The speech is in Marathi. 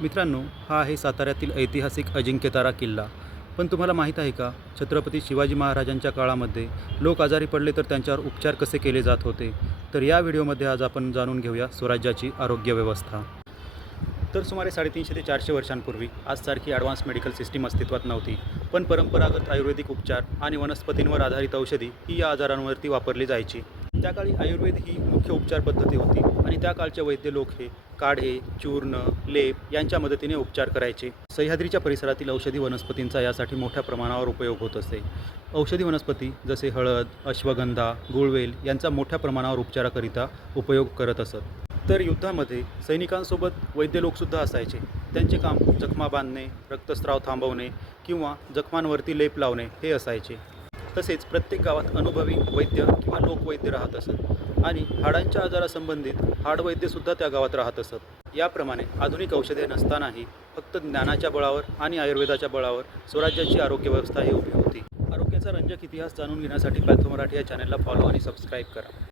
मित्रांनो, हा आहे साताऱ्यातील ऐतिहासिक अजिंक्यतारा किल्ला. पण तुम्हाला माहीत आहे का, छत्रपती शिवाजी महाराजांच्या काळामध्ये लोक आजारी पडले तर त्यांच्यावर उपचार कसे केले जात होते? तर या व्हिडिओमध्ये आज आपण जाणून घेऊया स्वराज्याची आरोग्य व्यवस्था. तर सुमारे 350 ते 400 वर्षांपूर्वी आजसारखी ॲडव्हान्स मेडिकल सिस्टीम अस्तित्वात नव्हती. पण परंपरागत आयुर्वेदिक उपचार आणि वनस्पतींवर आधारित औषधी ही या आजारांवरती वापरली जायची. त्या काळी आयुर्वेद ही मुख्य उपचार पद्धती होती आणि त्या काळचे वैद्य लोक हे काढे, चूर्ण, लेप यांच्या मदतीने उपचार करायचे. सह्याद्रीच्या परिसरातील औषधी वनस्पतींचा यासाठी मोठ्या प्रमाणावर उपयोग होत असे. औषधी वनस्पती जसे हळद, अश्वगंधा, गुळवेल यांचा मोठ्या प्रमाणावर उपचाराकरिता उपयोग करत असत. तर युद्धामध्ये सैनिकांसोबत वैद्य लोकसुद्धा असायचे. त्यांचे काम जखमा बांधणे, रक्तस्राव थांबवणे किंवा जखमांवरती लेप लावणे हे असायचे. तसेच प्रत्येक गावात अनुभवी वैद्य किंवा लोकवैद्य राहत असत आणि हाडांच्या आजारासंबंधित हाडवैद्यसुद्धा त्या गावात राहत असत. याप्रमाणे आधुनिक औषधे नसतानाही फक्त ज्ञानाच्या बळावर आणि आयुर्वेदाच्या बळावर स्वराज्याची आरोग्य व्यवस्था ही उभी होती. आरोग्याचा रंजक इतिहास जाणून घेण्यासाठी पॅथो मराठी या चॅनलला फॉलो आणि सबस्क्राईब करा.